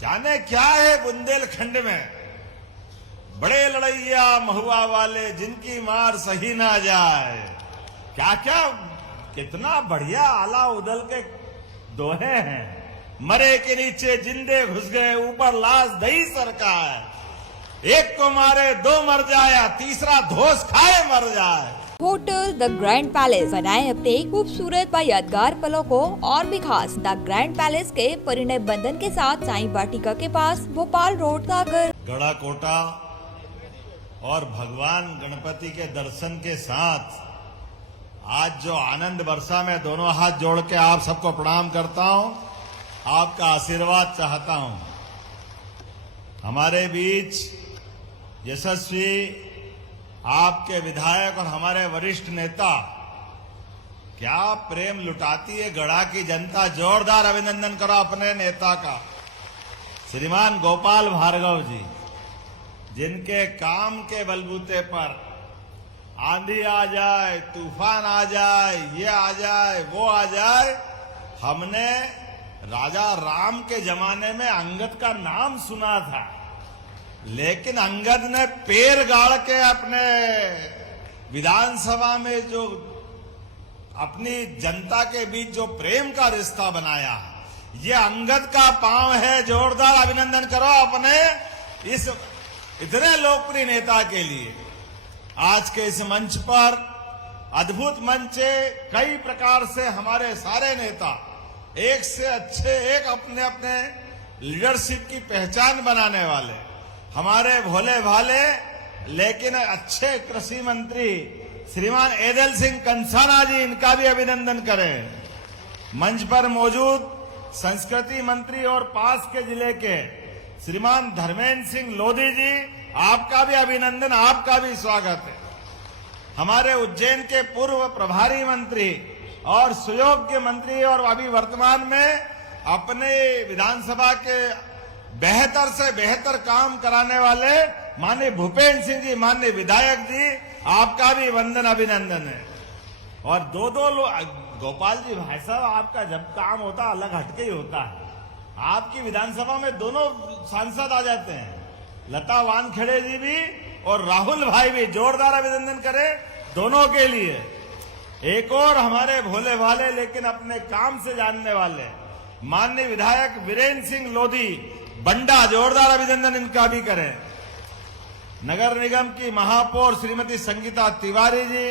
जाने क्या है बुंदेलखंड में, बड़े लड़ैया महुआ वाले जिनकी मार सही ना जाए। क्या क्या कितना बढ़िया आला उदल के दोहे हैं। मरे के नीचे जिंदे घुस गए, ऊपर लाश दही सरकार। एक को मारे दो मर जाए, तीसरा धोस खाए मर जाए। होटल द ग्रैंड पैलेस बनाए अपने खूबसूरत व यादगार पलों को और भी खास। द ग्रैंड पैलेस के परिणय बंधन के साथ साईं वाटिका के पास भोपाल रोड का घर। गढ़ा कोटा और भगवान गणपति के दर्शन के साथ आज जो आनंद बरसा, मैं दोनों हाथ जोड़ के आप सबको प्रणाम करता हूं, आपका आशीर्वाद चाहता हूं। हमारे बीच यशस्वी आपके विधायक और हमारे वरिष्ठ नेता, क्या प्रेम लुटाती है गढ़ा की जनता। जोरदार अभिनंदन करो अपने नेता का, श्रीमान गोपाल भार्गव जी, जिनके काम के बलबूते पर आंधी आ जाए, तूफान आ जाए, ये आ जाए, वो आ जाए। हमने राजा राम के जमाने में अंगद का नाम सुना था, लेकिन अंगद ने पैर गाड़ के अपने विधानसभा में जो अपनी जनता के बीच जो प्रेम का रिश्ता बनाया, ये अंगद का पांव है। जोरदार अभिनंदन करो अपने इस इतने लोकप्रिय नेता के लिए। आज के इस मंच पर, अद्भुत मंच है, कई प्रकार से हमारे सारे नेता एक से अच्छे, एक अपने अपने लीडरशिप की पहचान बनाने वाले, हमारे भोले भाले लेकिन अच्छे कृषि मंत्री श्रीमान एदल सिंह कंसाना जी, इनका भी अभिनंदन करें। मंच पर मौजूद संस्कृति मंत्री और पास के जिले के श्रीमान धर्मेंद्र सिंह लोधी जी, आपका भी अभिनंदन, आपका भी स्वागत है। हमारे उज्जैन के पूर्व प्रभारी मंत्री और सुयोग्य मंत्री और अभी वर्तमान में अपने विधानसभा के बेहतर से बेहतर काम कराने वाले माननीय भूपेंद्र सिंह जी, माननीय विधायक जी, आपका भी वंदन अभिनंदन है। और दो लोग, गोपाल जी भाई साहब, आपका जब काम होता अलग हटके ही होता है। आपकी विधानसभा में दोनों सांसद आ जाते हैं, लता वानखेड़े जी भी और राहुल भाई भी। जोरदार अभिनंदन करें दोनों के लिए। एक और हमारे भोले भाले लेकिन अपने काम से जानने वाले माननीय विधायक वीरेंद्र सिंह लोधी बंडा, जोरदार अभिनंदन इनका भी करें। नगर निगम की महापौर श्रीमती संगीता तिवारी जी,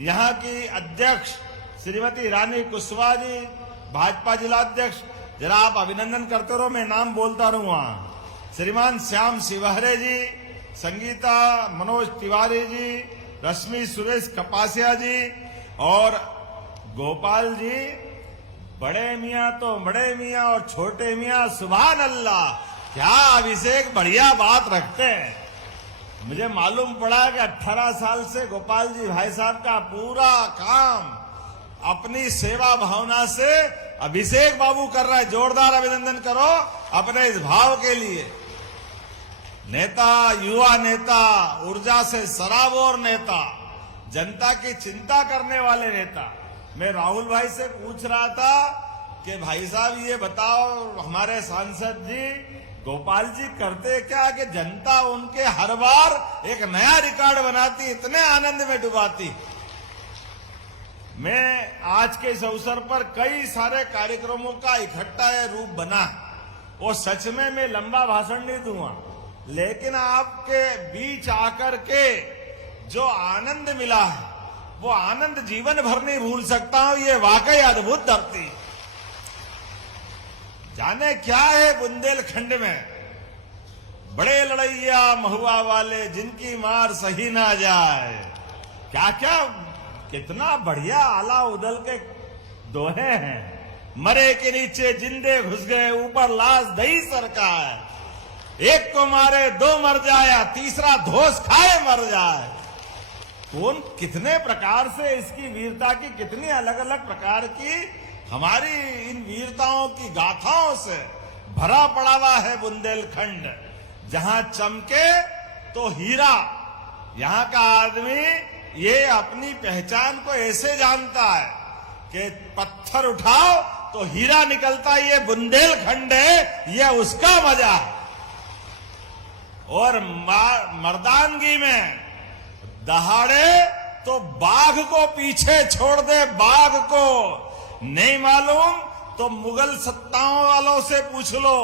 यहां की अध्यक्ष श्रीमती रानी कुशवाहा जी, भाजपा जिलाध्यक्ष, जरा आप अभिनंदन करते रहो, मैं नाम बोलता रहूंगा। श्रीमान श्याम शिवहरे जी, संगीता मनोज तिवारी जी, रश्मि सुरेश कपासिया जी और गोपाल जी। बड़े मियाँ तो बड़े मियाँ और छोटे मियाँ, सुभान अल्लाह, क्या अभिषेक बढ़िया बात रखते हैं। मुझे मालूम पड़ा कि 18 साल से गोपाल जी भाई साहब का पूरा काम अपनी सेवा भावना से अभिषेक बाबू कर रहा है। जोरदार अभिनंदन करो अपने इस भाव के लिए। नेता, युवा नेता, ऊर्जा से सराबोर नेता, जनता की चिंता करने वाले नेता। मैं राहुल भाई से पूछ रहा था कि भाई साहब ये बताओ, हमारे सांसद जी गोपाल जी करते क्या कि जनता उनके हर बार एक नया रिकॉर्ड बनाती, इतने आनंद में डुबाती। मैं आज के इस अवसर पर कई सारे कार्यक्रमों का इकट्ठा रूप बना, वो सच में मैं लंबा भाषण नहीं दूंगा, लेकिन आपके बीच आकर के जो आनंद मिला है, वो आनंद जीवन भर नहीं भूल सकता हूं। ये वाकई अद्भुत धरती। जाने क्या है बुंदेलखंड में, बड़े लड़ैया महुआ वाले जिनकी मार सही ना जाए। क्या क्या कितना बढ़िया आला उदल के दोहे हैं। मरे के नीचे जिंदे घुस गए, ऊपर लाश दही सरकार। एक को मारे दो मर जाए, तीसरा धोस खाए मर जाए। कौन कितने प्रकार से इसकी वीरता की, कितनी अलग अलग प्रकार की हमारी इन वीरताओं की गाथाओं से भरा पड़ा हुआ है बुंदेलखंड। जहां चमके तो हीरा। यहां का आदमी ये अपनी पहचान को ऐसे जानता है कि पत्थर उठाओ तो हीरा निकलता, ये बुंदेलखंड है, ये उसका मजा है। और मर्दानगी में दहाड़े तो बाघ को पीछे छोड़ दे, बाघ को नहीं मालूम तो मुगल सत्ताओं वालों से पूछ लो।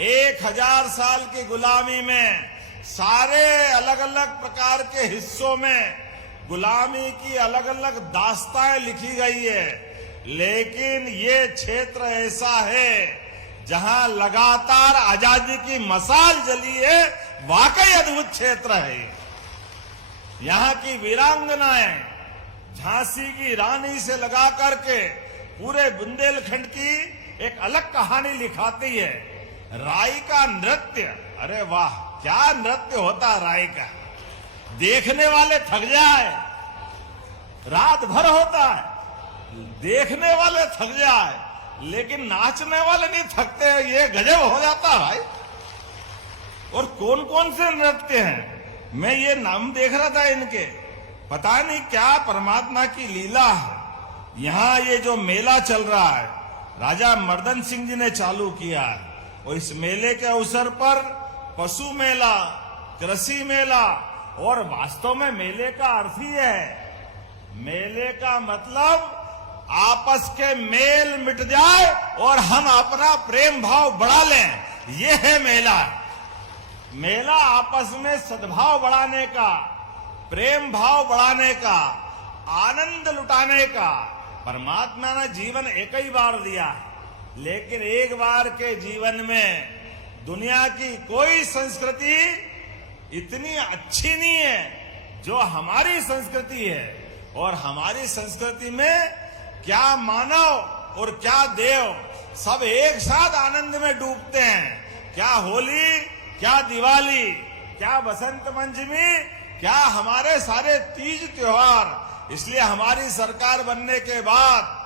1000 साल की गुलामी में सारे अलग अलग प्रकार के हिस्सों में गुलामी की अलग अलग दास्ताएं लिखी गई है, लेकिन ये क्षेत्र ऐसा है जहां लगातार आजादी की मशाल जली है। वाकई अद्भुत क्षेत्र है। यहाँ की वीरांगनाएं झांसी की रानी से लगा करके पूरे बुंदेलखंड की एक अलग कहानी लिखाती है। राई का नृत्य, अरे वाह क्या नृत्य होता है राई का, देखने वाले थक जाए। रात भर होता है, देखने वाले थक जाए, लेकिन नाचने वाले नहीं थकते। ये गजब हो जाता है भाई। और कौन कौन से नृत्य हैं, मैं ये नाम देख रहा था इनके, पता नहीं क्या परमात्मा की लीला है। यहाँ ये जो मेला चल रहा है, राजा मर्दन सिंह जी ने चालू किया है, और इस मेले के अवसर पर पशु मेला, कृषि मेला, और वास्तव में मेले का अर्थ ही है, मेले का मतलब आपस के मेल मिट जाए और हम अपना प्रेम भाव बढ़ा लें, ये है मेला। मेला आपस में सद्भाव बढ़ाने का, प्रेम भाव बढ़ाने का, आनंद लुटाने का। परमात्मा ने जीवन एक ही बार दिया है, लेकिन एक बार के जीवन में दुनिया की कोई संस्कृति इतनी अच्छी नहीं है जो हमारी संस्कृति है। और हमारी संस्कृति में क्या मानव और क्या देव सब एक साथ आनंद में डूबते हैं। क्या होली, क्या दिवाली, क्या बसंत पंचमी, क्या हमारे सारे तीज त्योहार। इसलिए हमारी सरकार बनने के बाद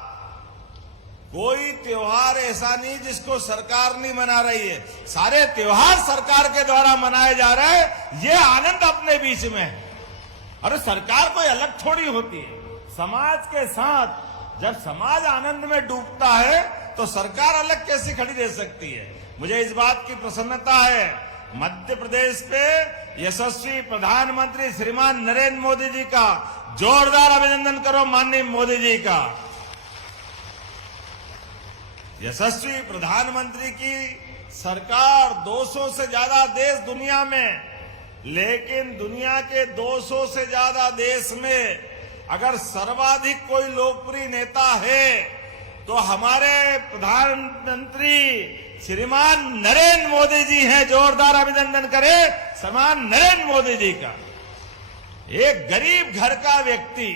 कोई त्योहार ऐसा नहीं जिसको सरकार नहीं मना रही है। सारे त्योहार सरकार के द्वारा मनाए जा रहे हैं। ये आनंद अपने बीच में है। अरे सरकार कोई अलग थोड़ी होती है। समाज के साथ जब समाज आनंद में डूबता है तो सरकार अलग कैसे खड़ी रह सकती है। मुझे इस बात की प्रसन्नता है, मध्य प्रदेश पे यशस्वी प्रधानमंत्री श्रीमान नरेंद्र मोदी जी का जोरदार अभिनंदन करो। माननीय मोदी जी का, यशस्वी प्रधानमंत्री की सरकार 200 से ज्यादा देश दुनिया में, लेकिन दुनिया के 200 से ज्यादा देश में अगर सर्वाधिक कोई लोकप्रिय नेता है तो हमारे प्रधानमंत्री श्रीमान नरेंद्र मोदी जी हैं। जोरदार अभिनंदन करें श्रीमान नरेंद्र मोदी जी का। एक गरीब घर का व्यक्ति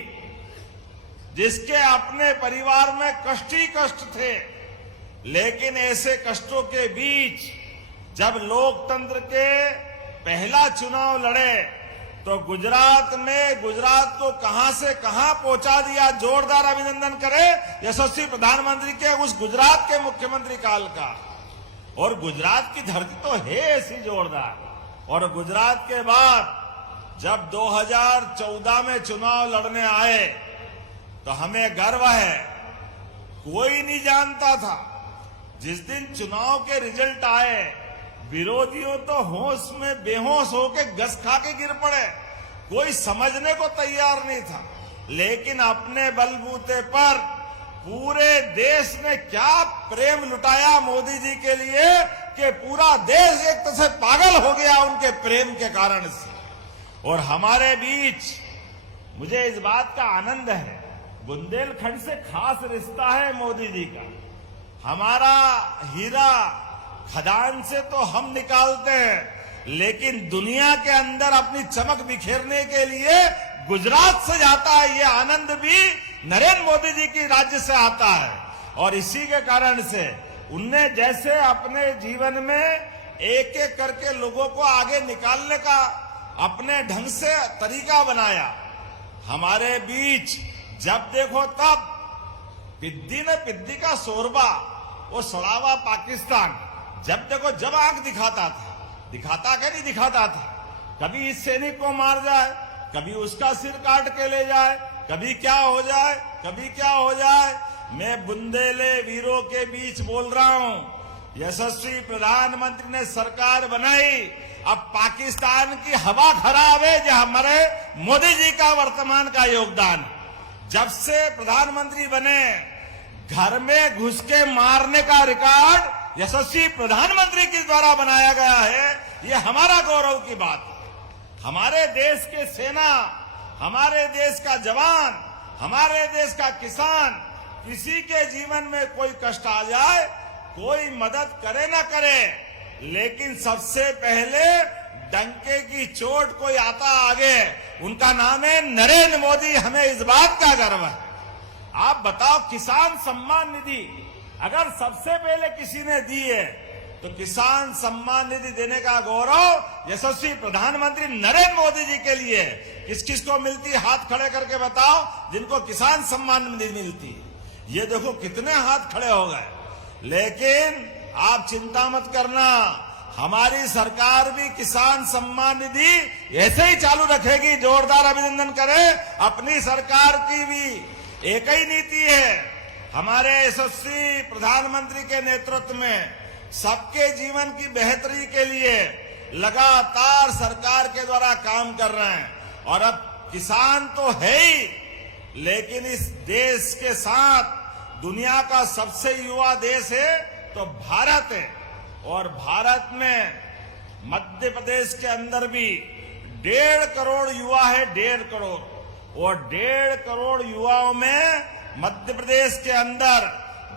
जिसके अपने परिवार में कष्ट ही कष्ट थे, लेकिन ऐसे कष्टों के बीच जब लोकतंत्र के पहला चुनाव लड़े तो गुजरात को कहां से कहां पहुंचा दिया। जोरदार अभिनंदन करें यशस्वी प्रधानमंत्री के उस गुजरात के मुख्यमंत्री काल का। और गुजरात की धरती तो है ऐसी जोरदार। और गुजरात के बाद जब 2014 में चुनाव लड़ने आए तो हमें गर्व है। कोई नहीं जानता था, जिस दिन चुनाव के रिजल्ट आए विरोधियों तो होश में बेहोश होके गस खा के गिर पड़े। कोई समझने को तैयार नहीं था, लेकिन अपने बलबूते पर पूरे देश ने क्या प्रेम लुटाया मोदी जी के लिए कि पूरा देश एक तरह से पागल हो गया उनके प्रेम के कारण से। और हमारे बीच मुझे इस बात का आनंद है, बुंदेलखंड से खास रिश्ता है मोदी जी का। हमारा हीरा खदान से तो हम निकालते हैं, लेकिन दुनिया के अंदर अपनी चमक बिखेरने के लिए गुजरात से जाता है। ये आनंद भी नरेंद्र मोदी जी की राज्य से आता है। और इसी के कारण से उनने जैसे अपने जीवन में एक एक करके लोगों को आगे निकालने का अपने ढंग से तरीका बनाया। हमारे बीच जब देखो तब पिद्दी ने पिद्दी का शोरबा, वो सड़ावा पाकिस्तान, जब देखो जब आंख दिखाता क्या नहीं दिखाता था। कभी इस सैनिक को मार जाए, कभी उसका सिर काट के ले जाए, कभी क्या हो जाए, कभी क्या हो जाए। मैं बुंदेले वीरों के बीच बोल रहा हूं। यशस्वी प्रधानमंत्री ने सरकार बनाई, अब पाकिस्तान की हवा खराब है, जो हमारे मोदी जी का वर्तमान का योगदान। जब से प्रधानमंत्री बने घर में घुस के मारने का रिकॉर्ड यशस्वी प्रधानमंत्री के द्वारा बनाया गया है। ये हमारा गौरव की बात है। हमारे देश के सेना, हमारे देश का जवान, हमारे देश का किसान, किसी के जीवन में कोई कष्ट आ जाए, कोई मदद करे ना करे, लेकिन सबसे पहले डंके की चोट कोई आता आगे, उनका नाम है नरेंद्र मोदी। हमें इस बात का गर्व है। आप बताओ, किसान सम्मान निधि अगर सबसे पहले किसी ने दी है तो किसान सम्मान निधि देने का गौरव यशस्वी प्रधानमंत्री नरेंद्र मोदी जी के लिए। किस किस को मिलती, हाथ खड़े करके बताओ जिनको किसान सम्मान निधि मिलती। ये देखो कितने हाथ खड़े हो गए। लेकिन आप चिंता मत करना, हमारी सरकार भी किसान सम्मान निधि ऐसे ही चालू रखेगी। जोरदार अभिनंदन करें। अपनी सरकार की भी एक ही नीति है, हमारे यशस्वी प्रधानमंत्री के नेतृत्व में सबके जीवन की बेहतरी के लिए लगातार सरकार के द्वारा काम कर रहे हैं। और अब किसान तो है ही, लेकिन इस देश के साथ दुनिया का सबसे युवा देश है तो भारत है। और भारत में मध्य प्रदेश के अंदर भी 1.5 करोड़ युवा है, 1.5 करोड़। और 1.5 करोड़ युवाओं में मध्य प्रदेश के अंदर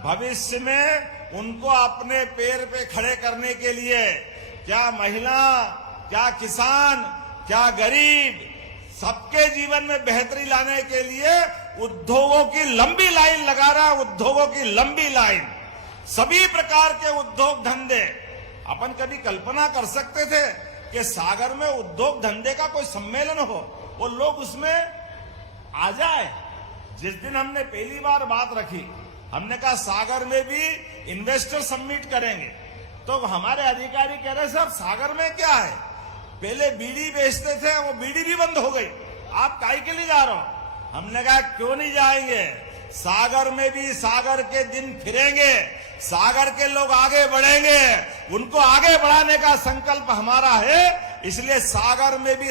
भविष्य में उनको अपने पैर पे खड़े करने के लिए क्या महिला, क्या किसान, क्या गरीब, सबके जीवन में बेहतरी लाने के लिए उद्योगों की लंबी लाइन लगा रहा है। उद्योगों की लंबी लाइन, सभी प्रकार के उद्योग धंधे। अपन कभी कल्पना कर सकते थे कि सागर में उद्योग धंधे का कोई सम्मेलन हो, वो लोग उसमें आ जाए। जिस दिन हमने पहली बार बात रखी, हमने कहा सागर में भी इन्वेस्टर समिट करेंगे, तो हमारे अधिकारी कह रहे साहब सागर में क्या है, पहले बीड़ी बेचते थे, वो बीड़ी भी बंद हो गई, आप काहे के लिए जा रहे हो। हमने कहा क्यों नहीं जाएंगे, सागर में भी सागर के दिन फिरेंगे, सागर के लोग आगे बढ़ेंगे, उनको आगे बढ़ाने का संकल्प हमारा है। इसलिए सागर में भी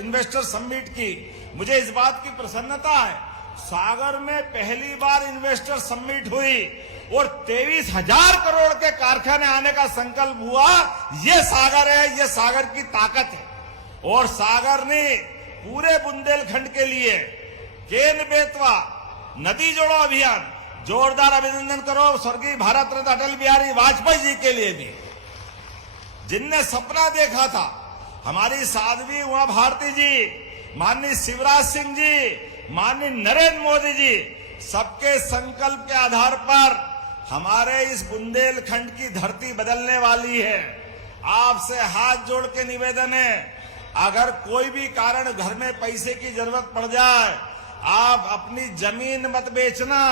इन्वेस्टर समिट की मुझे इस बात की प्रसन्नता है। सागर में पहली बार इन्वेस्टर समिट हुई और 23,000 करोड़ के कारखाने आने का संकल्प हुआ। ये सागर है, ये सागर की ताकत है। और सागर ने पूरे बुंदेलखंड के लिए केन बेतवा नदी जोड़ो अभियान, जोरदार अभिनंदन करो स्वर्गीय भारत रत्न अटल बिहारी वाजपेयी जी के लिए भी, जिनने सपना देखा था। हमारी साध्वी उमा भारती जी, माननीय शिवराज सिंह जी, माननीय नरेंद्र मोदी जी, सबके संकल्प के आधार पर हमारे इस बुंदेलखंड की धरती बदलने वाली है। आपसे हाथ जोड़ के निवेदन है, अगर कोई भी कारण घर में पैसे की जरूरत पड़ जाए, आप अपनी जमीन मत बेचना।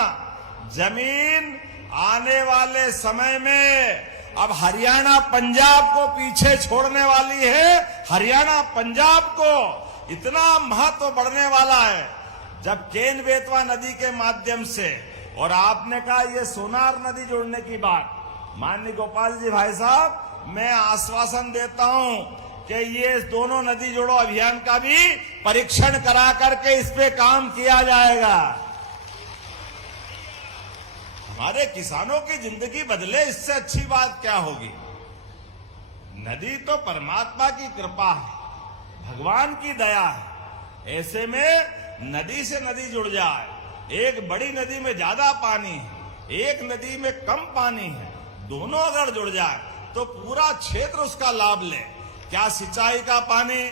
जमीन आने वाले समय में अब हरियाणा पंजाब को पीछे छोड़ने वाली है। हरियाणा पंजाब को इतना महत्व बढ़ने वाला है जब केन बेतवा नदी के माध्यम से, और आपने कहा ये सोनार नदी जोड़ने की बात, माननीय गोपाल जी भाई साहब, मैं आश्वासन देता हूं कि ये दोनों नदी जोड़ो अभियान का भी परीक्षण करा करके इस पे काम किया जाएगा। हमारे किसानों की जिंदगी बदले, इससे अच्छी बात क्या होगी। नदी तो परमात्मा की कृपा है, भगवान की दया है। ऐसे में नदी से नदी जुड़ जाए, एक बड़ी नदी में ज्यादा पानी है, एक नदी में कम पानी है, दोनों अगर जुड़ जाए तो पूरा क्षेत्र उसका लाभ ले। क्या सिंचाई का पानी,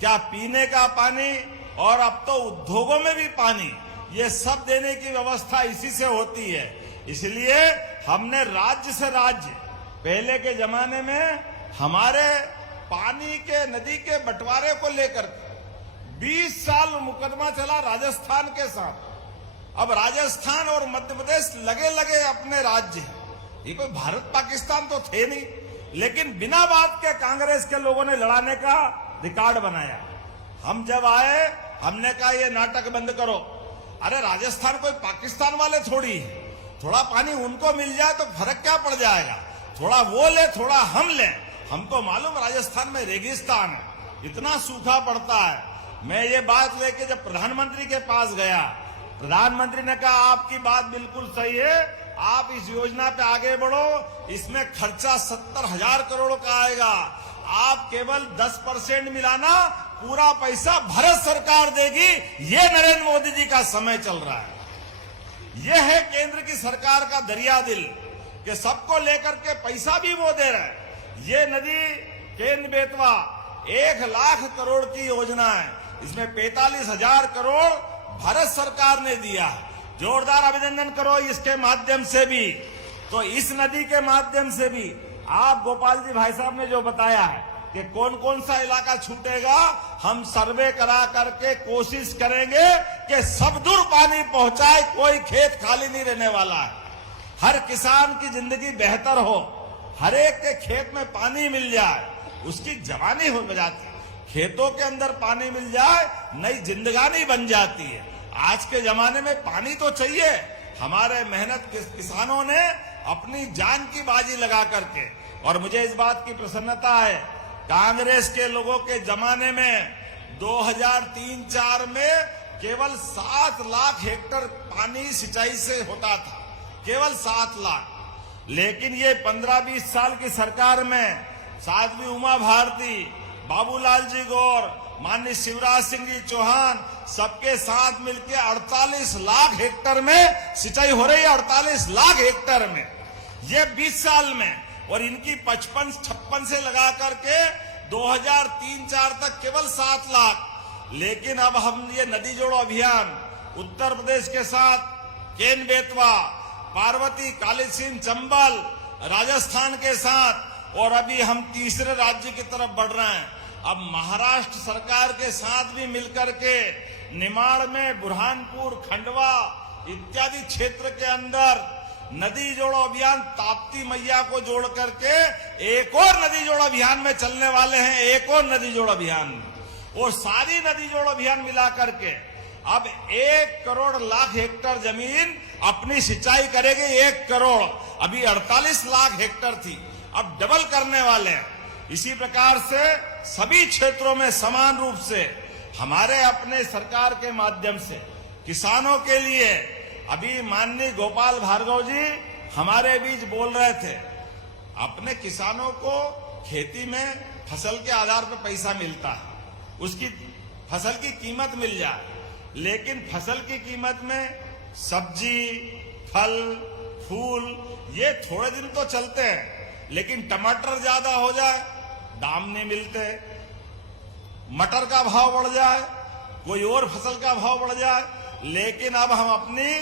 क्या पीने का पानी, और अब तो उद्योगों में भी पानी, ये सब देने की व्यवस्था इसी से होती है। इसलिए हमने राज्य से राज्य, पहले के जमाने में हमारे पानी के नदी के बंटवारे को लेकर 20 साल मुकदमा चला राजस्थान के साथ। अब राजस्थान और मध्य प्रदेश लगे लगे अपने राज्य हैं, ये कोई भारत पाकिस्तान तो थे नहीं, लेकिन बिना बात के कांग्रेस के लोगों ने लड़ाने का रिकॉर्ड बनाया। हम जब आए, हमने कहा ये नाटक बंद करो। अरे राजस्थान कोई पाकिस्तान वाले थोड़ी है, थोड़ा पानी उनको मिल जाए तो फर्क क्या पड़ जाएगा? थोड़ा वो ले, थोड़ा हम लें। हमको मालूम राजस्थान में रेगिस्तान है, इतना सूखा पड़ता है। मैं ये बात लेके जब प्रधानमंत्री के पास गया, प्रधानमंत्री ने कहा आपकी बात बिल्कुल सही है, आप इस योजना पे आगे बढ़ो, इसमें खर्चा 70,000 करोड़ का आएगा, आप केवल 10% मिलाना, पूरा पैसा भारत सरकार देगी। ये नरेंद्र मोदी जी का समय चल रहा है। यह है केंद्र की सरकार का दरिया दिल कि सबको लेकर के पैसा भी वो दे रहा है। ये नदी केन बेतवा 1 लाख करोड़ की योजना है, इसमें 45,000 करोड़ भारत सरकार ने दिया। जोरदार अभिनंदन करो इसके माध्यम से भी। तो इस नदी के माध्यम से भी आप गोपाल जी भाई साहब ने जो बताया है कि कौन कौन सा इलाका छूटेगा, हम सर्वे करा करके कोशिश करेंगे कि सब दूर पानी पहुंचाए, कोई खेत खाली नहीं रहने वाला है। हर किसान की जिंदगी बेहतर हो, हर एक के खेत में पानी मिल जाए, उसकी जवानी हो जाती है। खेतों के अंदर पानी मिल जाए, नई जिंदगानी बन जाती है। आज के जमाने में पानी तो चाहिए। हमारे मेहनत किसानों ने अपनी जान की बाजी लगा करके, और मुझे इस बात की प्रसन्नता है, कांग्रेस के लोगों के जमाने में 2003-4 में केवल 7 लाख हेक्टेयर पानी सिंचाई से होता था, केवल 7 लाख। लेकिन ये 15-20 साल की सरकार में साध्वी उमा भारती, बाबूलाल जी गौर, माननीय शिवराज सिंह जी चौहान, सबके साथ मिलकर 48 लाख हेक्टेयर में सिंचाई हो रही है। 48 लाख हेक्टेयर में ये 20 साल में, और इनकी 55-56 से लगा करके 2003-4 तक केवल 7 लाख। लेकिन अब हम ये नदी जोड़ो अभियान उत्तर प्रदेश के साथ केन बेतवा, पार्वती, कालीसिंध, चंबल, राजस्थान के साथ, और अभी हम तीसरे राज्य की तरफ बढ़ रहे हैं। अब महाराष्ट्र सरकार के साथ भी मिलकर के निमाड़ में, बुरहानपुर, खंडवा इत्यादि क्षेत्र के अंदर नदी जोड़ो अभियान, ताप्ती मैया को जोड़ करके एक और नदी जोड़ो अभियान में चलने वाले हैं। एक और नदी जोड़ो अभियान में, और सारी नदी जोड़ो अभियान मिला करके अब 1 करोड़ लाख हेक्टेयर जमीन अपनी सिंचाई करेगी। 1 करोड़, अभी 48 लाख हेक्टेयर थी, अब डबल करने वाले हैं। इसी प्रकार से सभी क्षेत्रों में समान रूप से हमारे अपने सरकार के माध्यम से किसानों के लिए, अभी माननीय गोपाल भार्गव जी हमारे बीच बोल रहे थे, अपने किसानों को खेती में फसल के आधार पर पैसा मिलता है, उसकी फसल की कीमत मिल जाए। लेकिन फसल की कीमत में सब्जी, फल, फूल ये थोड़े दिन तो चलते हैं, लेकिन टमाटर ज्यादा हो जाए दाम नहीं मिलते, मटर का भाव बढ़ जाए, कोई और फसल का भाव बढ़ जाए। लेकिन अब हम अपनी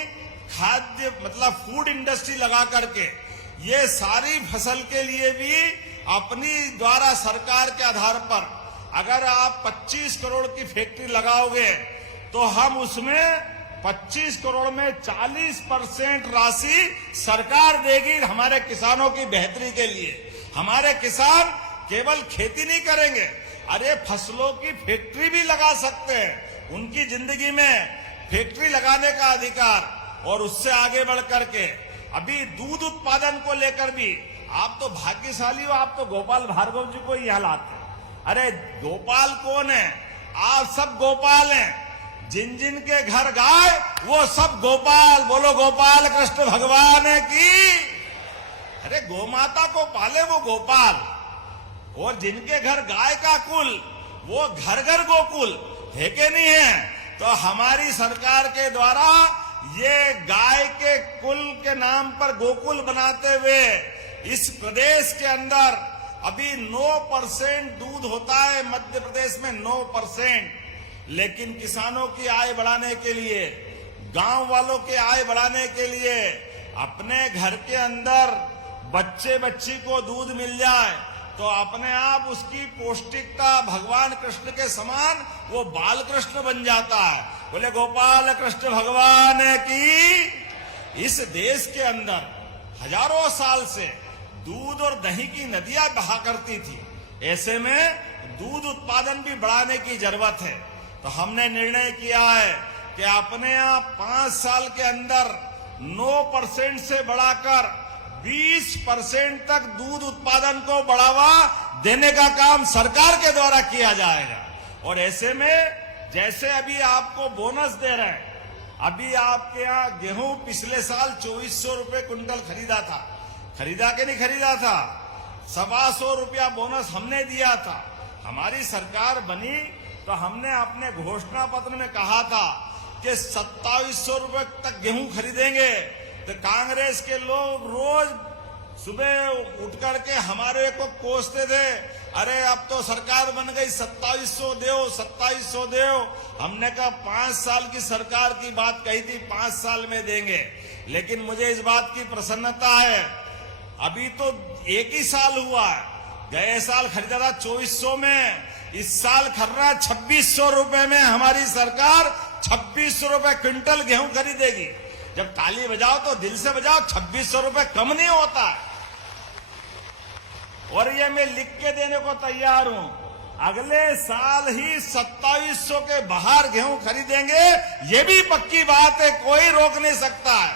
खाद्य मतलब फूड इंडस्ट्री लगा करके ये सारी फसल के लिए भी अपनी द्वारा सरकार के आधार पर, अगर आप 25 करोड़ की फैक्ट्री लगाओगे तो हम उसमें 25 करोड़ में 40% राशि सरकार देगी हमारे किसानों की बेहतरी के लिए। हमारे किसान केवल खेती नहीं करेंगे, अरे फसलों की फैक्ट्री भी लगा सकते हैं। उनकी जिंदगी में फैक्ट्री लगाने का अधिकार, और उससे आगे बढ़ करके अभी दूध उत्पादन को लेकर भी आप तो भाग्यशाली हो, आप तो गोपाल भार्गव जी को यहाँ लाते हैं। अरे गोपाल कौन है? आप सब गोपाल हैं। जिन जिन के घर गाय वो सब गोपाल। बोलो गोपाल कृष्ण भगवान की। अरे गोमाता को पाले वो गोपाल, और जिनके घर गाय का कुल वो घर घर गोकुल है के नहीं है? तो हमारी सरकार के द्वारा ये गाय के कुल के नाम पर गोकुल बनाते हुए इस प्रदेश के अंदर अभी 9% दूध होता है, मध्य प्रदेश में 9%। लेकिन किसानों की आय बढ़ाने के लिए, गांव वालों की आय बढ़ाने के लिए, अपने घर के अंदर बच्चे बच्ची को दूध मिल जाए तो अपने आप उसकी पौष्टिकता भगवान कृष्ण के समान वो बाल कृष्ण बन जाता है। बोले गोपाल कृष्ण भगवान की। इस देश के अंदर हजारों साल से दूध और दही की नदियां बहा करती थी, ऐसे में दूध उत्पादन भी बढ़ाने की जरूरत है। तो हमने निर्णय किया है कि अपने आप 5 साल के अंदर 9% से बढ़ाकर 20% तक दूध उत्पादन को बढ़ावा देने का काम सरकार के द्वारा किया जाएगा। और ऐसे में जैसे अभी आपको बोनस दे रहे हैं, अभी आपके यहाँ गेहूं पिछले साल 2400 रुपए कुंटल खरीदा के नहीं खरीदा था? 125 रुपया बोनस हमने दिया था। हमारी सरकार बनी तो हमने अपने घोषणा पत्र में कहा था कि 2700 रुपए तक गेहूं खरीदेंगे। तो कांग्रेस के लोग रोज सुबह उठ करके हमारे को कोसते थे, अरे अब तो सरकार बन गई, 2700 दो। हमने कहा 5 साल की सरकार की बात कही थी, 5 साल में देंगे। लेकिन मुझे इस बात की प्रसन्नता है, अभी तो एक ही साल हुआ है। गए साल खरीदा था 2400 में, इस साल खरीद रहा है 2600 रुपए में। हमारी सरकार 2600 रुपए क्विंटल गेहूं खरीदेगी। जब ताली बजाओ तो दिल से बजाओ, 2600 रुपए कम नहीं होता है। और ये मैं लिख के देने को तैयार हूं, अगले साल ही 2700 के बाहर गेहूं खरीदेंगे। ये भी पक्की बात है, कोई रोक नहीं सकता है।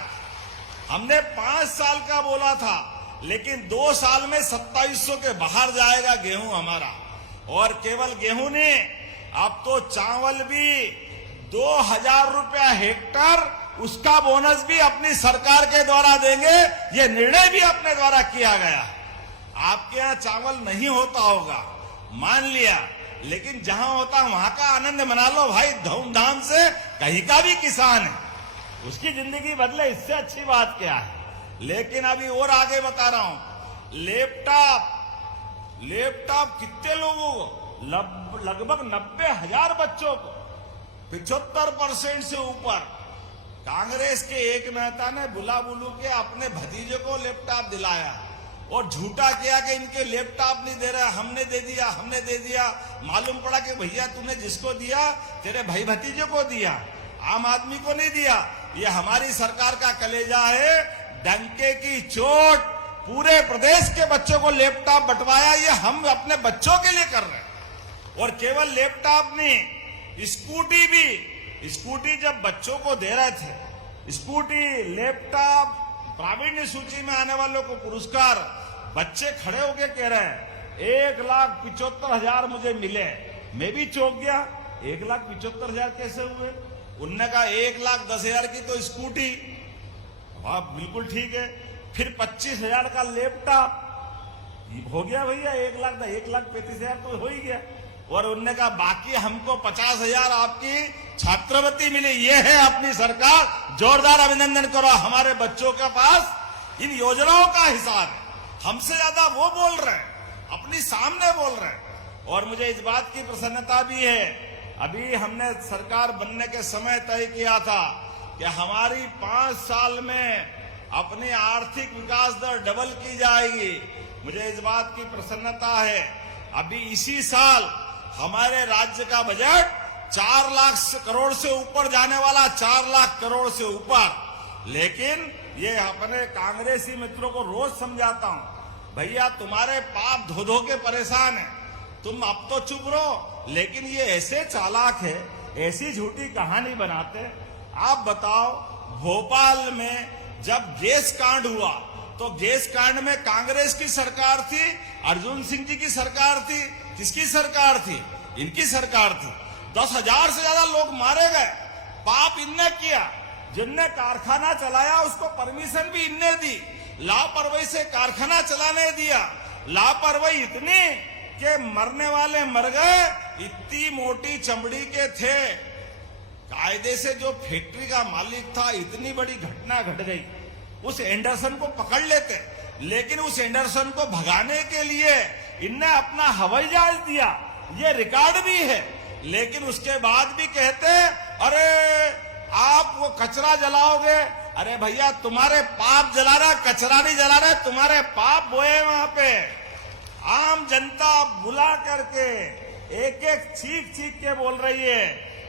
हमने 5 साल का बोला था, लेकिन 2 साल में 2700 के बाहर जाएगा गेहूं हमारा। और केवल गेहूं नहीं, अब तो चावल भी 2000 रुपया हेक्टर, उसका बोनस भी अपनी सरकार के द्वारा देंगे। ये निर्णय भी अपने द्वारा किया गया। आपके यहां चावल नहीं होता होगा, मान लिया, लेकिन जहां होता वहां का आनंद मना लो भाई, धूमधाम से। कहीं का भी किसान है, उसकी जिंदगी बदले, इससे अच्छी बात क्या है। लेकिन अभी और आगे बता रहा हूं, लैपटॉप कितने लोगों को? लगभग 90,000 बच्चों को, 75% से ऊपर। कांग्रेस के एक नेता ने बुला बुलू के अपने भतीजे को लैपटॉप दिलाया और झूठा किया कि इनके लैपटॉप नहीं दे रहा, हमने दे दिया। मालूम पड़ा कि भैया तूने जिसको दिया तेरे भाई भतीजे को दिया, आम आदमी को नहीं दिया। ये हमारी सरकार का कलेजा है। डंके की चोट, पूरे प्रदेश के बच्चों को लैपटॉप बंटवाया, ये हम अपने बच्चों के लिए कर रहे हैं। और केवल लैपटॉप नहीं, स्कूटी भी। स्कूटी जब बच्चों को दे रहे थे, स्कूटी, लैपटॉप, प्रावीण्य सूची में आने वालों को पुरस्कार, बच्चे खड़े होके कह रहे हैं 1,75,000 मुझे मिले। मैं भी चौंक गया, 1,75,000 कैसे हुए? उनने कहा 1,10,000 की तो स्कूटी। वाह, बिल्कुल ठीक है। फिर 25,000 का लैपटॉप हो गया भैया, 1,35,000 तो हो ही गया। और उनने कहा बाकी हमको 50,000 आपकी छात्रवृत्ति मिली। ये है अपनी सरकार, जोरदार अभिनंदन करो। हमारे बच्चों के पास इन योजनाओं का हिसाब है। हमसे ज्यादा वो बोल रहे हैं, अपनी सामने बोल रहे हैं। और मुझे इस बात की प्रसन्नता भी है, अभी हमने सरकार बनने के समय तय किया था कि हमारी 5 साल में अपनी आर्थिक विकास दर डबल की जाएगी। मुझे इस बात की प्रसन्नता है, अभी इसी साल हमारे राज्य का बजट 4 लाख करोड़ से ऊपर जाने वाला, 4 लाख करोड़ से ऊपर। लेकिन ये अपने कांग्रेसी मित्रों को रोज समझाता हूं, भैया तुम्हारे पाप धो धो के परेशान है, तुम अब तो चुप रहो। लेकिन ये ऐसे चालाक है, ऐसी झूठी कहानी बनाते। आप बताओ, भोपाल में जब गैस कांड हुआ तो गैस कांड में कांग्रेस की सरकार थी, अर्जुन सिंह जी की सरकार थी, किसकी सरकार थी? इनकी सरकार थी। 10,000 से ज्यादा लोग मारे गए। पाप इनने किया। जिनने कारखाना चलाया उसको परमिशन भी इनने दी, लापरवाही से कारखाना चलाने दिया। लापरवाही इतनी कि मरने वाले मर गए, इतनी मोटी चमड़ी के थे। कायदे से जो फैक्ट्री का मालिक था, इतनी बड़ी घटना घट गई, उस एंडरसन को पकड़ लेते। लेकिन उस एंडरसन को भगाने के लिए इनने अपना हवाई जहाज दिया, ये रिकॉर्ड भी है। लेकिन उसके बाद भी कहते अरे आप वो कचरा जलाओगे। अरे भैया, तुम्हारे पाप जला रहा, कचरा नहीं जला रहा, तुम्हारे पाप बोए वहां पे। आम जनता बुला करके एक एक चीख चीख के बोल रही है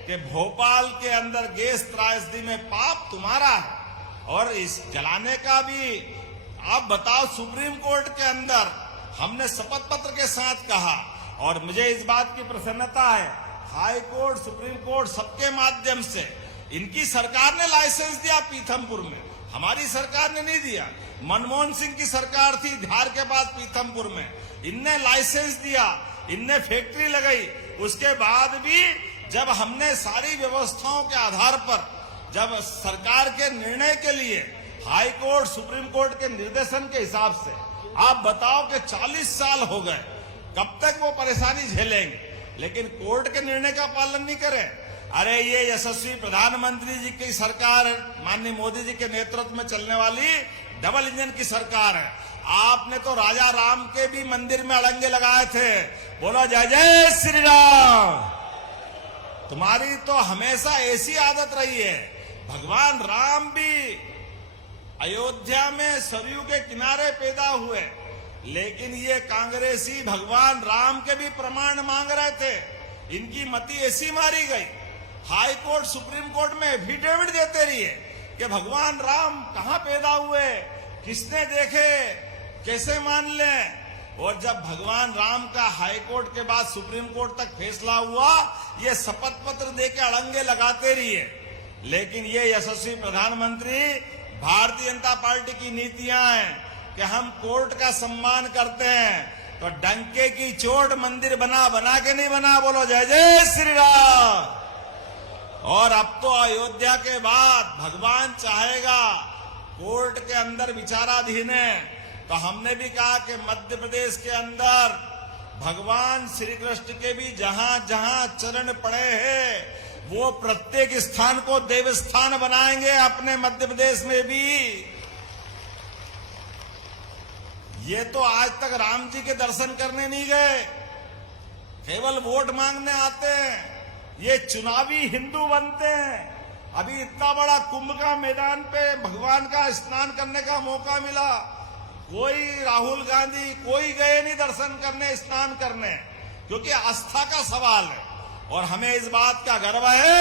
कि भोपाल के अंदर गैस त्रासदी में पाप तुम्हारा है। और इस जलाने का भी आप बताओ, सुप्रीम कोर्ट के अंदर हमने शपथ पत्र के साथ कहा। और मुझे इस बात की प्रसन्नता है, हाई कोर्ट, सुप्रीम कोर्ट, सबके माध्यम से इनकी सरकार ने लाइसेंस दिया पीथमपुर में। हमारी सरकार ने नहीं दिया। मनमोहन सिंह की सरकार थी धार के पास पीथमपुर में, इनने लाइसेंस दिया, इनने फैक्ट्री लगाई। उसके बाद भी जब हमने सारी व्यवस्थाओं के आधार पर, जब सरकार के निर्णय के लिए हाई कोर्ट सुप्रीम कोर्ट के निर्देशन के हिसाब से, आप बताओ कि 40 साल हो गए, कब तक वो परेशानी झेलेंगे, लेकिन कोर्ट के निर्णय का पालन नहीं करें। अरे ये यशस्वी प्रधानमंत्री जी की सरकार, माननीय मोदी जी के नेतृत्व में चलने वाली डबल इंजन की सरकार है। आपने तो राजा राम के भी मंदिर में अड़ंगे लगाए थे। बोलो जय जय श्री राम। तुम्हारी तो हमेशा ऐसी आदत रही है। भगवान राम भी अयोध्या में सरयू के किनारे पैदा हुए, लेकिन ये कांग्रेसी भगवान राम के भी प्रमाण मांग रहे थे। इनकी मति ऐसी मारी गई, हाई कोर्ट सुप्रीम कोर्ट में एफिडेविट देते रहिए कि भगवान राम कहां पैदा हुए, किसने देखे, कैसे मान लें। और जब भगवान राम का हाई कोर्ट के बाद सुप्रीम कोर्ट तक फैसला हुआ, ये शपथ पत्र देके अड़ंगे लगाते रहिए। लेकिन ये यशस्वी प्रधानमंत्री, भारतीय जनता पार्टी की नीतियां हैं कि हम कोर्ट का सम्मान करते हैं, तो डंके की चोट मंदिर बना बना के नहीं बना। बोलो जय जय श्री राम। और अब तो अयोध्या के बाद भगवान चाहेगा कोर्ट के अंदर विचाराधीन है, तो हमने भी कहा कि मध्य प्रदेश के अंदर भगवान श्री कृष्ण के भी जहां जहां चरण पड़े हैं, वो प्रत्येक स्थान को देवस्थान बनाएंगे अपने मध्य प्रदेश में भी। ये तो आज तक राम जी के दर्शन करने नहीं गए, केवल वोट मांगने आते हैं। ये चुनावी हिंदू बनते हैं। अभी इतना बड़ा कुंभ का मैदान पे भगवान का स्नान करने का मौका मिला, कोई राहुल गांधी कोई गए नहीं दर्शन करने, स्नान करने, क्योंकि आस्था का सवाल है। और हमें इस बात का गर्व है,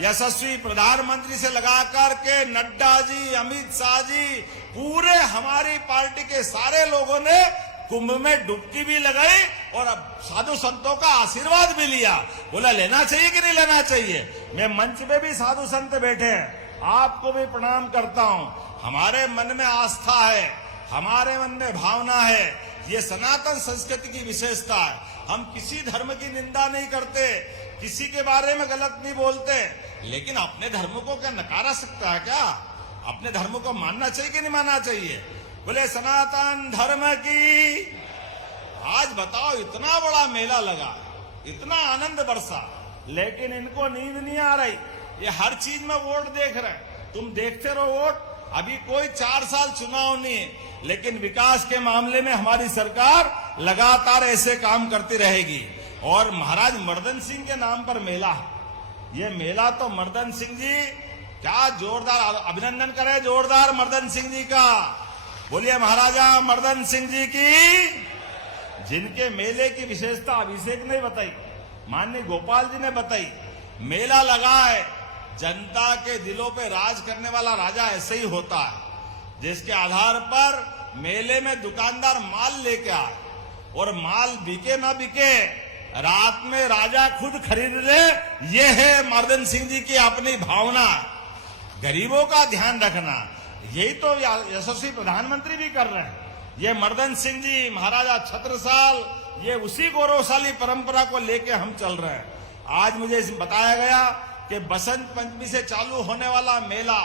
यशस्वी प्रधानमंत्री से लगाकर के नड्डा जी, अमित शाह जी, पूरे हमारी पार्टी के सारे लोगों ने कुंभ में डुबकी भी लगाई और अब साधु संतों का आशीर्वाद भी लिया। बोला लेना चाहिए कि नहीं लेना चाहिए। मैं मंच पे भी साधु संत बैठे हैं, आपको भी प्रणाम करता हूं। हमारे मन में आस्था है, हमारे मन में भावना है, ये सनातन संस्कृति की विशेषता है। हम किसी धर्म की निंदा नहीं करते, किसी के बारे में गलत नहीं बोलते, लेकिन अपने धर्म को क्या नकारा सकता है क्या? अपने धर्म को मानना चाहिए कि नहीं मानना चाहिए? बोले सनातन धर्म की। आज बताओ इतना बड़ा मेला लगा, इतना आनंद बरसा, लेकिन इनको नींद नहीं आ रही। ये हर चीज में वोट देख रहे हैं। तुम देखते रहो वोट। अभी कोई 4 साल चुनाव नहीं है, लेकिन विकास के मामले में हमारी सरकार लगातार ऐसे काम करती रहेगी। और महाराज मर्दन सिंह के नाम पर मेला है। ये मेला तो मर्दन सिंह जी, क्या जोरदार अभिनंदन करें जोरदार मर्दन सिंह जी का। बोलिए महाराजा मर्दन सिंह जी की। जिनके मेले की विशेषता अभिषेक ने बताई, माननीय गोपाल जी ने बताई। मेला लगा है, जनता के दिलों पे राज करने वाला राजा ऐसे ही होता है, जिसके आधार पर मेले में दुकानदार माल लेके आए और माल बिके ना बिके, रात में राजा खुद खरीद ले। ये है मर्दन सिंह जी की अपनी भावना, गरीबों का ध्यान रखना। यही तो यशस्वी प्रधानमंत्री भी कर रहे हैं। ये मर्दन सिंह जी, महाराजा छत्रसाल, ये उसी गौरवशाली परंपरा को लेके हम चल रहे हैं। आज मुझे बताया गया कि बसंत पंचमी से चालू होने वाला मेला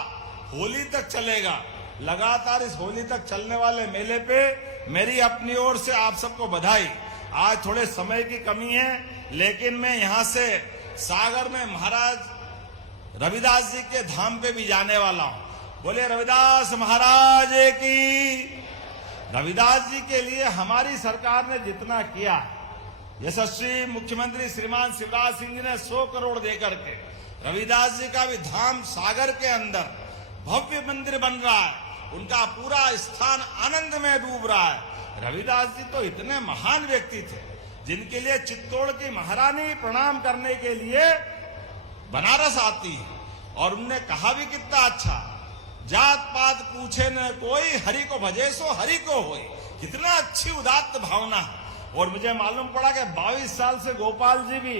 होली तक चलेगा। लगातार इस होली तक चलने वाले मेले पे मेरी अपनी ओर से आप सबको बधाई। आज थोड़े समय की कमी है, लेकिन मैं यहां से सागर में महाराज रविदास जी के धाम पे भी जाने वाला हूं। बोले रविदास महाराज की। रविदास जी के लिए हमारी सरकार ने जितना किया, यशस्वी मुख्यमंत्री श्रीमान शिवराज सिंह जी ने 100 करोड़ देकर के रविदास जी का भी धाम सागर के अंदर भव्य मंदिर बन रहा है। उनका पूरा स्थान आनंद में डूब रहा है। रविदास जी तो इतने महान व्यक्ति थे, जिनके लिए चित्तौड़ की महारानी प्रणाम करने के लिए बनारस आती है। और उनने कहा भी कितना अच्छा, जात पात पूछे न कोई, हरि को भजे सो हरि को होए। कितना अच्छी उदात्त भावना है। और मुझे मालूम पड़ा कि 22 साल से गोपाल जी भी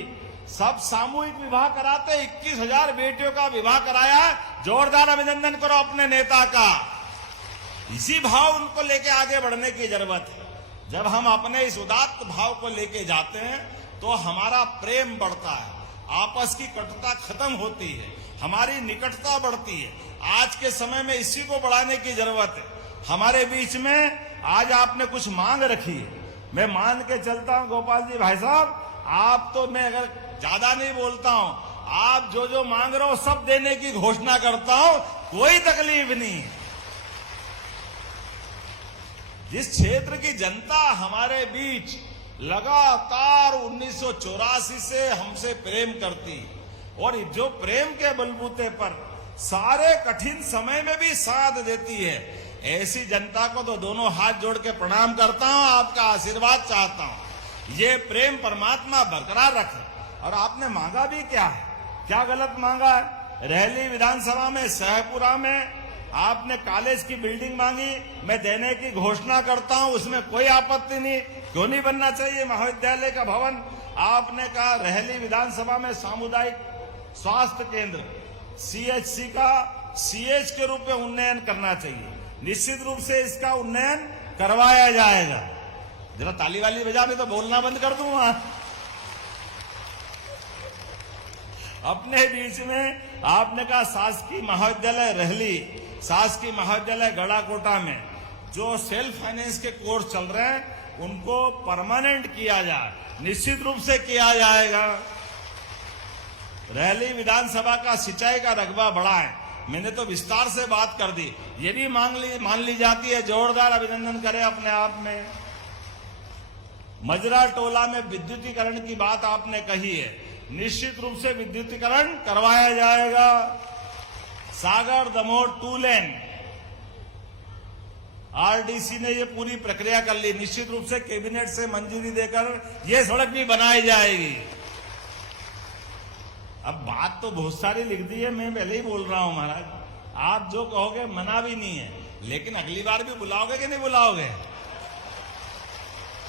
सब सामूहिक विवाह कराते, 21,000 बेटियों का विवाह कराया। जोरदार अभिनंदन करो अपने नेता का। इसी भाव उनको लेके आगे बढ़ने की जरूरत है। जब हम अपने इस उदात्त भाव को लेके जाते हैं तो हमारा प्रेम बढ़ता है, आपस की कटुता खत्म होती है, हमारी निकटता बढ़ती है। आज के समय में इसी को बढ़ाने की जरूरत है। हमारे बीच में आज आपने कुछ मांग रखी है, मैं मान के चलता हूं गोपाल जी भाई साहब, आप तो, मैं अगर ज्यादा नहीं बोलता हूं, आप जो जो मांग रहे हो सब देने की घोषणा करता हूं, कोई तकलीफ नहीं। जिस क्षेत्र की जनता हमारे बीच लगातार 1984 से हमसे प्रेम करती और जो प्रेम के बलबूते पर सारे कठिन समय में भी साथ देती है, ऐसी जनता को तो दोनों हाथ जोड़ के प्रणाम करता हूं, आपका आशीर्वाद चाहता हूं। ये प्रेम परमात्मा बरकरार रखे। और आपने मांगा भी क्या है, क्या गलत मांगा है? रहली विधानसभा में सहपुरा में आपने कॉलेज की बिल्डिंग मांगी, मैं देने की घोषणा करता हूं, उसमें कोई आपत्ति नहीं। क्यों नहीं बनना चाहिए महाविद्यालय का भवन? आपने कहा रहली विधानसभा में सामुदायिक स्वास्थ्य केंद्र CHC का CH के रूप में उन्नयन करना चाहिए। निश्चित रूप से इसका उन्नयन करवाया जाएगा। जरा ताली वाली बजा, नहीं तो बोलना बंद कर दूंगा। अपने बीच में आपने कहा शासकीय महाविद्यालय रहली, शासकीय महाविद्यालय गढ़ाकोटा में जो सेल्फ फाइनेंस के कोर्स चल रहे हैं उनको परमानेंट किया जाए, निश्चित रूप से किया जाएगा। रहली विधानसभा का सिंचाई का रकबा बढ़ाएं, मैंने तो विस्तार से बात कर दी, ये भी मान ली जाती है। जोरदार अभिनंदन करें अपने आप में। मजरा टोला में विद्युतीकरण की बात आपने कही है, निश्चित रूप से विद्युतीकरण करवाया जाएगा। सागर दमोह 2 लेन RDC ने ये पूरी प्रक्रिया कर ली, निश्चित रूप से कैबिनेट से मंजूरी देकर ये सड़क भी बनाई जाएगी। अब बात तो बहुत सारी लिख दी है, मैं पहले ही बोल रहा हूं महाराज, आप जो कहोगे मना भी नहीं है, लेकिन अगली बार भी बुलाओगे कि नहीं बुलाओगे?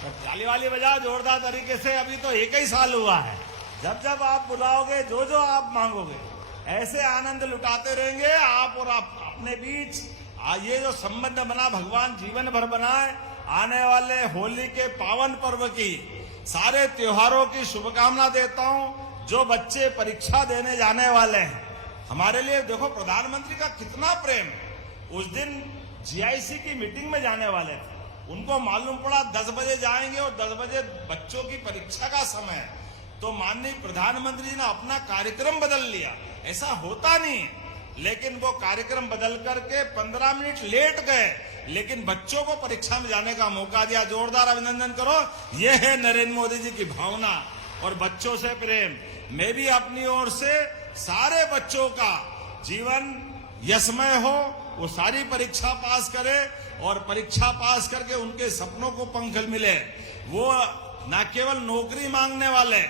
ताली वाली बजाओ जोरदार तरीके से। अभी तो 1 ही साल हुआ है, जब जब आप बुलाओगे, जो जो आप मांगोगे, ऐसे आनंद लुटाते रहेंगे आप और आप अपने बीच। ये जो संबंध बना भगवान जीवन भर बनाए। आने वाले होली के पावन पर्व की, सारे त्योहारों की शुभकामना देता हूं। जो बच्चे परीक्षा देने जाने वाले हैं, हमारे लिए देखो प्रधानमंत्री का कितना प्रेम। उस दिन GIC की मीटिंग में जाने वाले थे, उनको मालूम पड़ा 10 बजे जाएंगे और 10 बजे बच्चों की परीक्षा का समय है, तो माननीय प्रधानमंत्री जी ने अपना कार्यक्रम बदल लिया। ऐसा होता नहीं, लेकिन वो कार्यक्रम बदल करके 15 मिनट लेट गए, लेकिन बच्चों को परीक्षा में जाने का मौका दिया। जोरदार अभिनंदन करो। ये है नरेंद्र मोदी जी की भावना और बच्चों से प्रेम। मैं भी अपनी ओर से सारे बच्चों का जीवन यशमय हो, वो सारी परीक्षा पास करे और परीक्षा पास करके उनके सपनों को पंख मिले। वो न केवल नौकरी मांगने वाले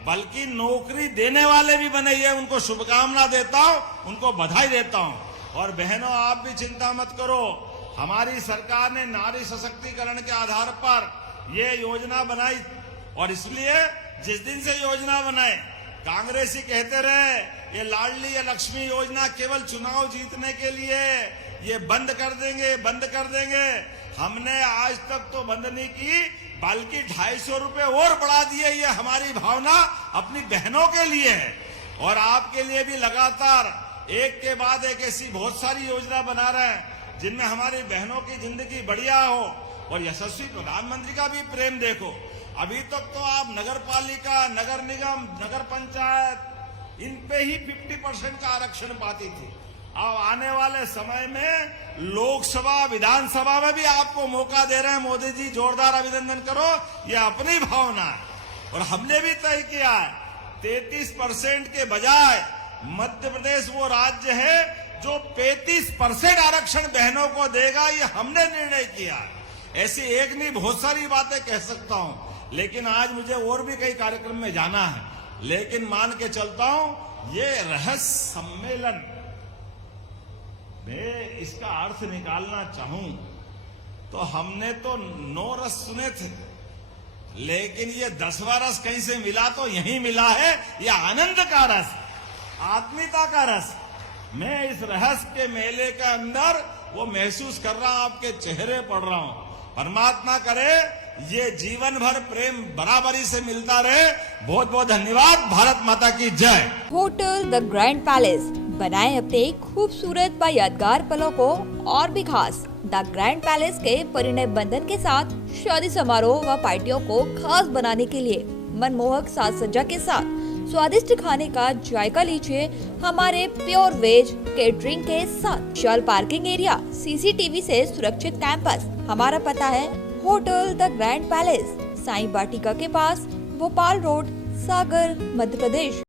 बल्कि नौकरी देने वाले भी बने, ये उनको शुभकामना देता हूं, उनको बधाई देता हूं। और बहनों, आप भी चिंता मत करो, हमारी सरकार ने नारी सशक्तिकरण के आधार पर ये योजना बनाई। और इसलिए जिस दिन से योजना बनाए, कांग्रेसी कहते रहे ये लाडली या लक्ष्मी योजना केवल चुनाव जीतने के लिए, ये बंद कर देंगे, बंद कर देंगे। हमने आज तक तो बंद नहीं की, बल्कि 250 रुपए और बढ़ा दिए। ये हमारी भावना अपनी बहनों के लिए है और आपके लिए भी लगातार एक के बाद एक ऐसी बहुत सारी योजना बना रहे हैं जिनमें हमारी बहनों की जिंदगी बढ़िया हो। और यशस्वी प्रधानमंत्री का भी प्रेम देखो। अभी तक तो आप नगर पालिका, नगर निगम, नगर पंचायत, इन पे ही 50% का आरक्षण पाती थी। अब आने वाले समय में लोकसभा, विधानसभा में भी आपको मौका दे रहे हैं मोदी जी। जोरदार अभिनंदन करो, ये अपनी भावना है। और हमने भी तय किया है 33% के बजाय मध्य प्रदेश वो राज्य है जो 35% आरक्षण बहनों को देगा, ये हमने निर्णय किया है। ऐसी एक नहीं बहुत सारी बातें कह सकता हूं, लेकिन आज मुझे और भी कई कार्यक्रम में जाना है। लेकिन मान के चलता हूं, ये रहस्य सम्मेलन मैं इसका अर्थ निकालना चाहूं तो हमने तो 9 रस सुने थे, लेकिन ये 10वां रस कहीं से मिला तो यहीं मिला है, ये आनंद का रस, आत्मीयता का रस। मैं इस रहस्य के मेले के अंदर वो महसूस कर रहा हूं, आपके चेहरे पढ़ रहा हूं। परमात्मा करे ये जीवन भर प्रेम बराबरी से मिलता रहे। बहुत बहुत धन्यवाद। भारत माता की जय। होटल द ग्रैंड पैलेस, बनाए अपने खूबसूरत व यादगार पलों को और भी खास। द ग्रैंड पैलेस के परिणय बंधन के साथ शादी समारोह व पार्टियों को खास बनाने के लिए मनमोहक साज सज्जा के साथ स्वादिष्ट खाने का जायका लीजिए हमारे प्योर वेज केटरिंग के साथ। विशाल पार्किंग एरिया, CCTV से सुरक्षित कैंपस। हमारा पता है hotel the grand palace, Sai Vatika के पास, भोपाल रोड, सागर, मध्य प्रदेश।